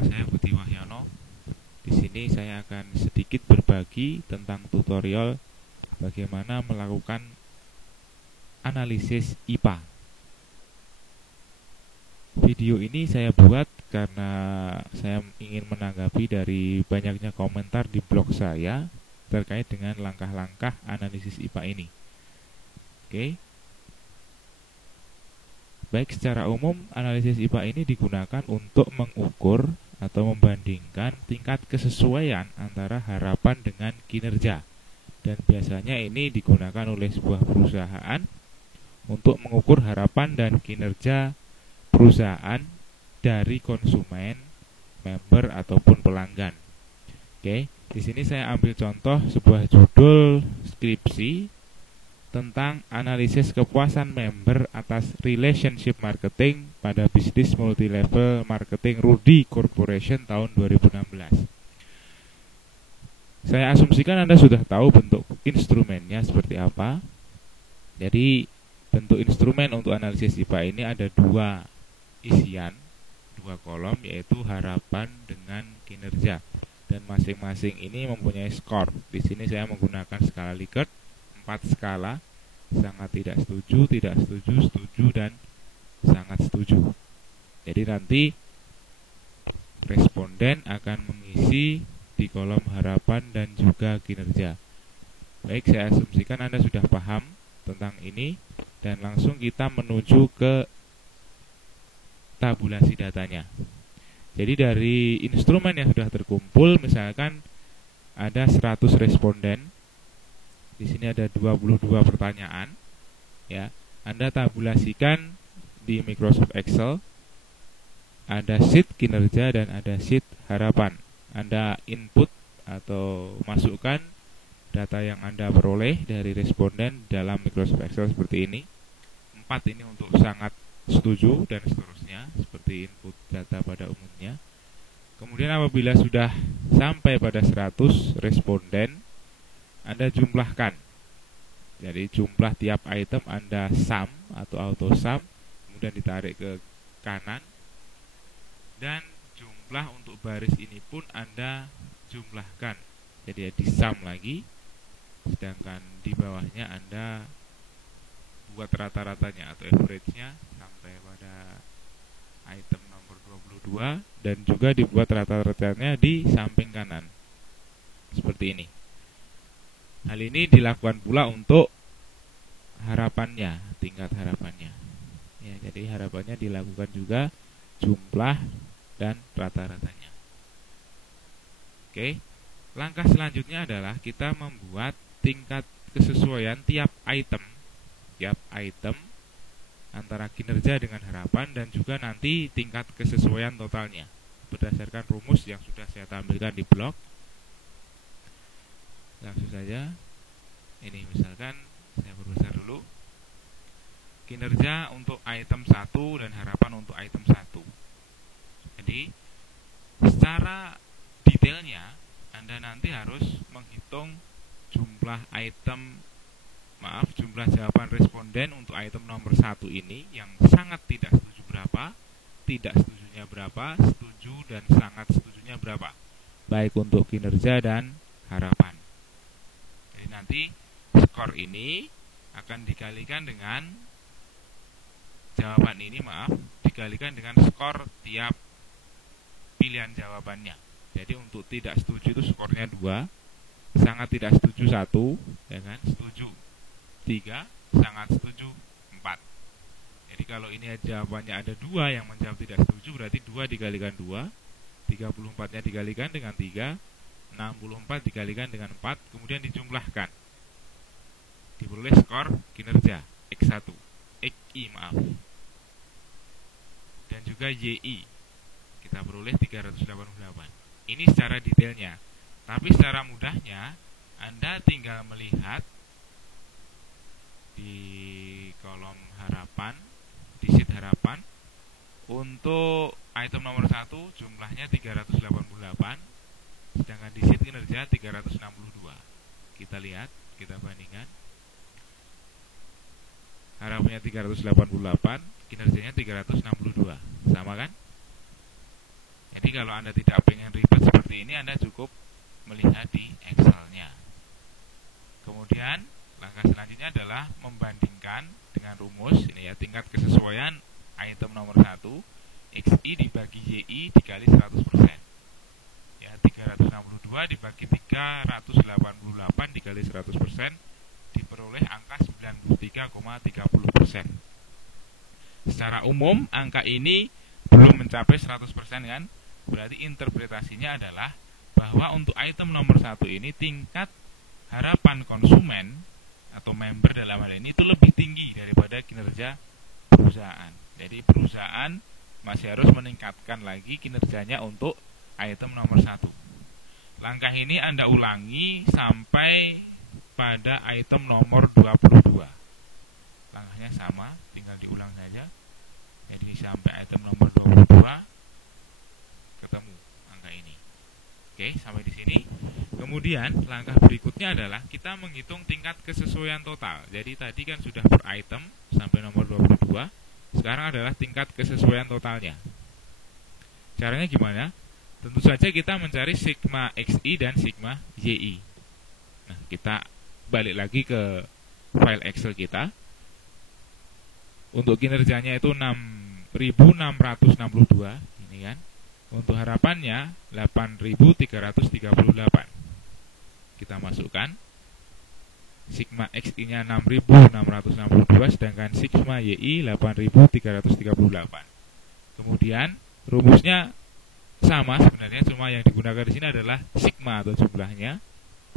Nama saya Budi Wahyono. Di sini saya akan sedikit berbagi tentang tutorial bagaimana melakukan analisis IPA. Video ini saya buat karena saya ingin menanggapi dari banyaknya komentar di blog saya terkait dengan langkah-langkah analisis IPA ini. Oke. Baik, secara umum analisis IPA ini digunakan untuk mengukur atau membandingkan tingkat kesesuaian antara harapan dengan kinerja. Dan biasanya ini digunakan oleh sebuah perusahaan untuk mengukur harapan dan kinerja perusahaan dari konsumen, member ataupun pelanggan. Oke, di sini saya ambil contoh sebuah judul skripsi tentang analisis kepuasan member atas relationship marketing pada bisnis multilevel marketing Rudy Corporation tahun 2016. Saya asumsikan Anda sudah tahu bentuk instrumennya seperti apa. Jadi bentuk instrumen untuk analisis IPA ini ada dua isian, dua kolom, yaitu harapan dengan kinerja. Dan masing-masing ini mempunyai skor. Di sini saya menggunakan skala Likert 4 skala, sangat tidak setuju, tidak setuju, setuju, dan sangat setuju. Jadi nanti responden akan mengisi di kolom harapan dan juga kinerja. Baik, saya asumsikan Anda sudah paham tentang ini dan langsung kita menuju ke tabulasi datanya. Jadi dari instrumen yang sudah terkumpul, misalkan ada 100 responden. Di sini ada 22 pertanyaan, ya. Anda tabulasikan di Microsoft Excel. Ada sheet kinerja dan ada sheet harapan. Anda input atau masukkan data yang Anda peroleh dari responden dalam Microsoft Excel seperti ini. 4 ini untuk sangat setuju dan seterusnya, seperti input data pada umumnya. Kemudian apabila sudah sampai pada 100 responden, Anda jumlahkan. Jadi jumlah tiap item Anda sum atau auto sum, kemudian ditarik ke kanan. Dan jumlah untuk baris ini pun Anda jumlahkan. Jadi di sum lagi. Sedangkan di bawahnya Anda buat rata-ratanya atau average-nya sampai pada item nomor 22 dan juga dibuat rata-ratanya di samping kanan. Seperti ini. Hal ini dilakukan pula untuk harapannya, tingkat harapannya. Ya, jadi harapannya dilakukan juga jumlah dan rata-ratanya. Oke. Langkah selanjutnya adalah kita membuat tingkat kesesuaian tiap item antara kinerja dengan harapan dan juga nanti tingkat kesesuaian totalnya berdasarkan rumus yang sudah saya tampilkan di blog. Langsung saja, ini misalkan saya perbesar dulu kinerja untuk item 1 dan harapan untuk item 1. Jadi secara detailnya Anda nanti harus menghitung jumlah jawaban responden untuk item nomor 1 ini yang sangat tidak setuju berapa, tidak setujunya berapa, setuju dan sangat setujunya berapa, baik untuk kinerja dan harapan. Jadi nanti skor ini akan dikalikan dengan jawaban ini, dikalikan dengan skor tiap pilihan jawabannya. Jadi untuk tidak setuju itu skornya 2, sangat tidak setuju 1, ya kan? Setuju 3, sangat setuju 4. Jadi kalau ini jawabannya ada 2 yang menjawab tidak setuju, berarti 2 dikalikan 2, 34-nya dikalikan dengan 3, 64 dikalikan dengan 4, kemudian dijumlahkan. Diperoleh skor kinerja X1, XI dan juga YI. Kita peroleh 388. Ini secara detailnya. Tapi secara mudahnya Anda tinggal melihat di kolom harapan, di sheet harapan, untuk item nomor 1 jumlahnya 388, sedangkan di sheet kinerja 362. Kita lihat, kita bandingkan. Harapannya 388, kinerjanya 362. Sama kan? Jadi kalau Anda tidak ingin ribet seperti ini, Anda cukup melihat di Excel-nya. Kemudian langkah selanjutnya adalah membandingkan dengan rumus ini ya, tingkat kesesuaian item nomor 1 XI dibagi YI dikali 100%. Ya, 362 dibagi 388 dikali 100% diperoleh angka 93,30%. Secara umum angka ini belum mencapai 100% kan? Berarti interpretasinya adalah bahwa untuk item nomor 1 ini tingkat harapan konsumen atau member dalam hal ini itu lebih tinggi daripada kinerja perusahaan. Jadi perusahaan masih harus meningkatkan lagi kinerjanya untuk item nomor 1. Langkah ini Anda ulangi sampai pada item nomor 22. Langkahnya sama, tinggal diulang saja. Jadi sampai item nomor 22 ketemu angka ini. Oke, sampai di sini. Kemudian langkah berikutnya adalah kita menghitung tingkat kesesuaian total. Jadi tadi kan sudah per item sampai nomor 22. Sekarang adalah tingkat kesesuaian totalnya. Caranya gimana? Tentu saja kita mencari sigma XI dan sigma YI. Nah, kita balik lagi ke file Excel kita. Untuk kinerjanya itu 6.662 ini kan. Untuk harapannya 8.338. Kita masukkan sigma XI-nya 6.662 sedangkan sigma YI 8.338. Kemudian rumusnya sama sebenarnya, cuma yang digunakan di sini adalah sigma atau jumlahnya.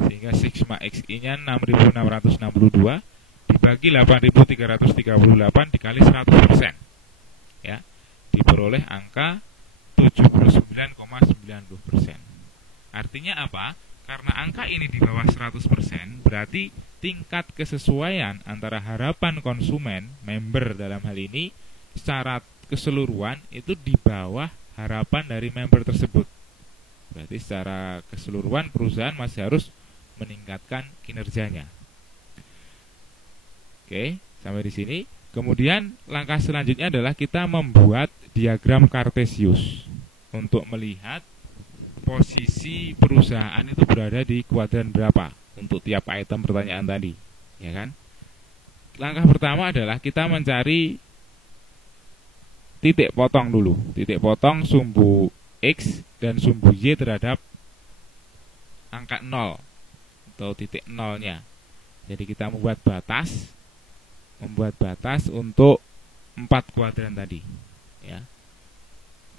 Sehingga sigma XI-nya 6.662 dibagi 8.338 dikali 100%. Ya, diperoleh angka 79,90%. Artinya apa? Karena angka ini di bawah 100%, berarti tingkat kesesuaian antara harapan konsumen, member dalam hal ini, secara keseluruhan itu di bawah harapan dari member tersebut. Berarti secara keseluruhan perusahaan masih harus meningkatkan kinerjanya. Oke, sampai di sini. Kemudian langkah selanjutnya adalah kita membuat diagram Kartesius untuk melihat posisi perusahaan itu berada di kuadran berapa untuk tiap item pertanyaan tadi, ya kan? Langkah pertama adalah kita mencari titik potong dulu. Titik potong sumbu X dan sumbu Y terhadap angka 0 atau titik nolnya. Jadi kita membuat batas untuk 4 kuadran tadi, ya.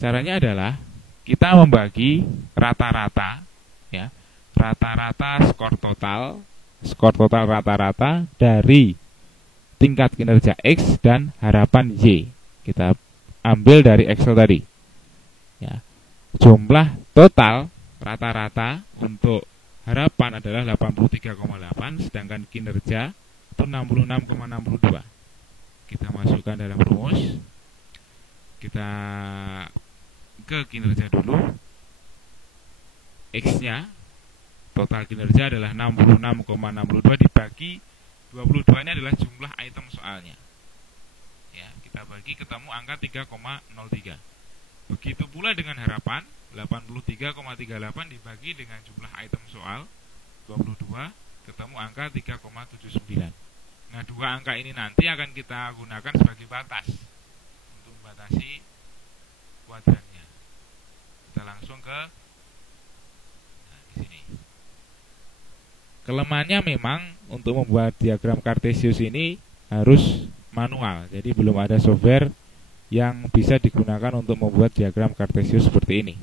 Caranya adalah kita membagi rata-rata, ya, rata-rata skor total rata-rata dari tingkat kinerja X dan harapan Y. Kita ambil dari Excel tadi, ya. Jumlah total rata-rata untuk harapan adalah 83,8, sedangkan kinerja itu 66,62. Kita masukkan dalam rumus. Kita ke kinerja dulu. X-nya total kinerja adalah 66,62 dibagi 22 ini adalah jumlah item soalnya. Ya, kita bagi ketemu angka 3,03. Begitu pula dengan harapan 83,38 dibagi dengan jumlah item soal 22 ketemu angka 3,79. Nah, dua angka ini nanti akan kita gunakan sebagai batas untuk membatasi kuadrannya. Kita langsung ke di sini. Kelemahannya memang untuk membuat diagram Kartesius ini harus manual. Jadi belum ada software yang bisa digunakan untuk membuat diagram Kartesius seperti ini.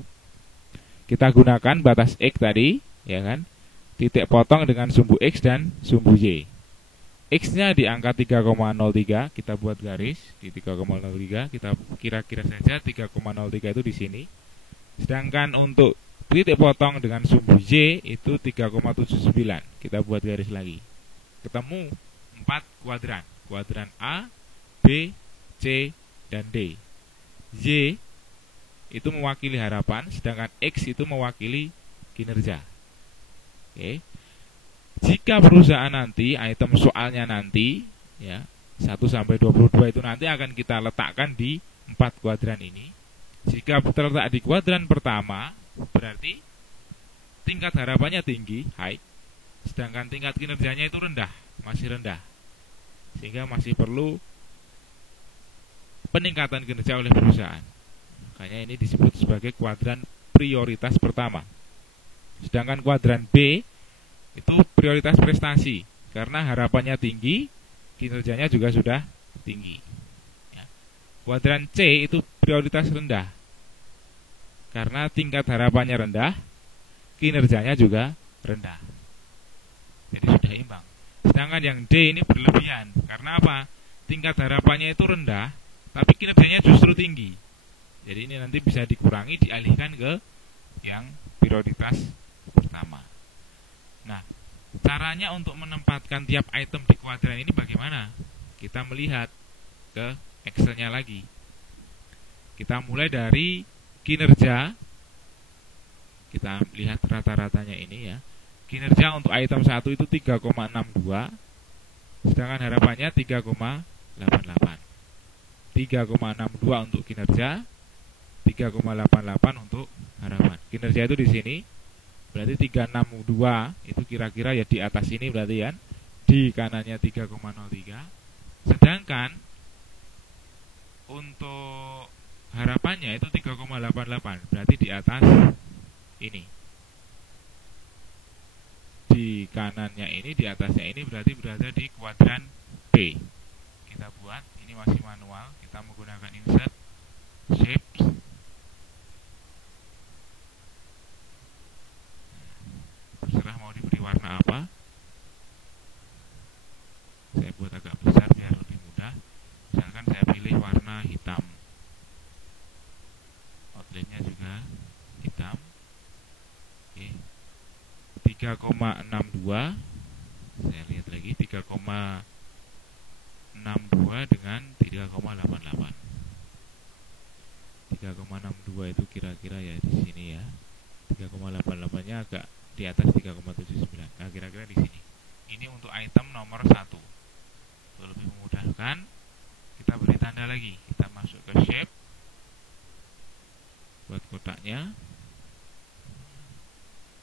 Kita gunakan batas X tadi, ya kan? Titik potong dengan sumbu X dan sumbu Y. X-nya di angka 3,03, kita buat garis di 3,03, kita kira-kira saja 3,03 itu di sini. Sedangkan untuk titik potong dengan sumbu Y itu 3,79. Kita buat garis lagi. Ketemu 4 kuadran. Kuadran A, B, C, dan D. Y itu mewakili harapan, sedangkan X itu mewakili kinerja. Oke. Jika perusahaan nanti, item soalnya nanti, ya, 1 sampai 22 itu nanti akan kita letakkan di 4 kuadran ini. Jika terletak di kuadran pertama, berarti tingkat harapannya tinggi, high, sedangkan tingkat kinerjanya itu rendah, masih rendah. Sehingga masih perlu peningkatan kinerja oleh perusahaan. Makanya ini disebut sebagai kuadran prioritas pertama. Sedangkan kuadran B itu prioritas prestasi, karena harapannya tinggi, kinerjanya juga sudah tinggi. Ya. Kuadran C itu prioritas rendah, karena tingkat harapannya rendah, kinerjanya juga rendah. Jadi sudah imbang. Sedangkan yang D ini berlebihan, karena apa? Tingkat harapannya itu rendah, tapi kinerjanya justru tinggi. Jadi ini nanti bisa dikurangi, dialihkan ke yang prioritas pertama. Nah, caranya untuk menempatkan tiap item di kuadran ini bagaimana? Kita melihat ke Excel-nya lagi. Kita mulai dari kinerja. Kita lihat rata-ratanya ini ya. Kinerja untuk item 1 itu 3,62, sedangkan harapannya 3,88. 3,62 untuk kinerja, 3,88 untuk harapan. Kinerja itu di sini berarti 362 itu kira-kira ya di atas ini berarti kan. Di kanannya 3,03. Sedangkan untuk harapannya itu 3,88, berarti di atas ini. Di kanannya ini, di atasnya ini berarti berada di kuadran B. Kita buat, ini masih manual, kita menggunakan insert, shapes. Terserah mau diberi warna apa. Saya buat agak besar biar lebih mudah. Misalkan saya pilih warna hitam. Outline-nya juga hitam. Oke. 3,62. Saya lihat lagi 3,62 dengan 3,88. 3,62 itu kira-kira ya di sini ya. 3,88-nya agak di atas 3,79. Nah, kira-kira di sini. Ini untuk item nomor 1. Untuk lebih memudahkan, kita beri tanda lagi. Kita masuk ke shape. Buat kotaknya.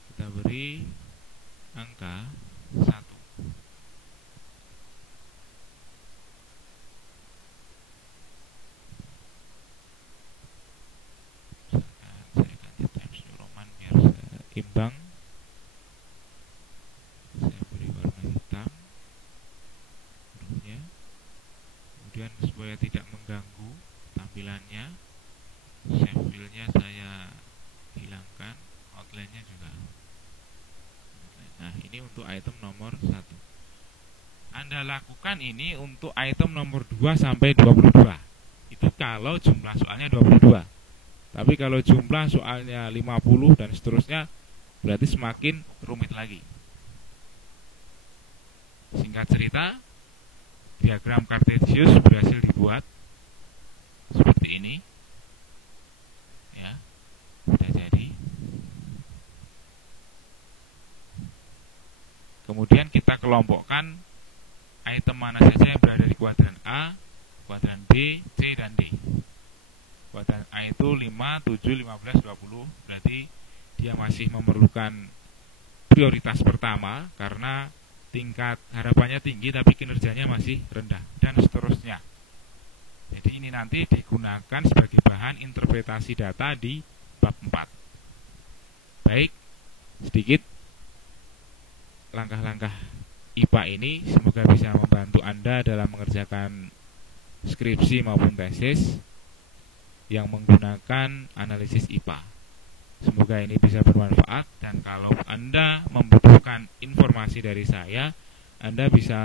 Kita beri angka 1. Saya ganti Times New Roman biar imbang. Saya beri warna hitam hurufnya. Kemudian supaya tidak mengganggu tampilannya, shape fill-nya saya hilangkan, outline-nya juga. Nah, ini untuk item nomor 1. Anda lakukan ini untuk item nomor 2 sampai 22. Itu kalau jumlah soalnya 22. Tapi kalau jumlah soalnya 50 dan seterusnya, berarti semakin rumit lagi. Singkat cerita, diagram Cartesius berhasil dibuat seperti ini. Ya, sudah jadi. Kemudian kita kelompokkan item mana saja yang berada di kuadran A, kuadran B, C, dan D. Kuadran A itu 5, 7, 15, 20. Berarti dia masih memerlukan prioritas pertama karena tingkat harapannya tinggi tapi kinerjanya masih rendah, dan seterusnya. Jadi ini nanti digunakan sebagai bahan interpretasi data di bab 4. Baik, sedikit langkah-langkah IPA ini semoga bisa membantu Anda dalam mengerjakan skripsi maupun tesis yang menggunakan analisis IPA. Semoga ini bisa bermanfaat, dan kalau Anda membutuhkan informasi dari saya, Anda bisa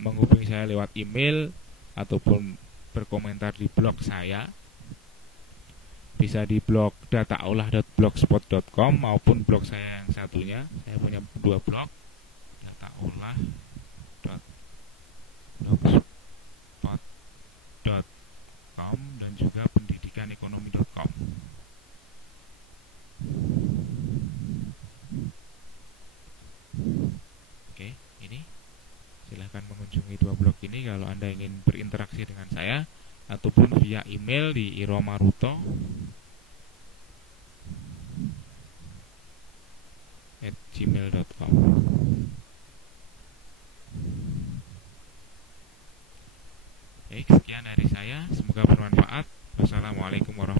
menghubungi saya lewat email ataupun berkomentar di blog saya. Bisa di blog dataolah.blogspot.com maupun blog saya yang satunya. Saya punya 2 blog, dataolah.blogspot.com dan juga pendidikanekonomi.com. Oke, ini silahkan mengunjungi 2 blog ini kalau Anda ingin berinteraksi dengan saya, ataupun via email di iromaruto gmail.com. Baik, sekian dari saya. Semoga bermanfaat. Wassalamualaikum warahmatullahi wabarakatuh.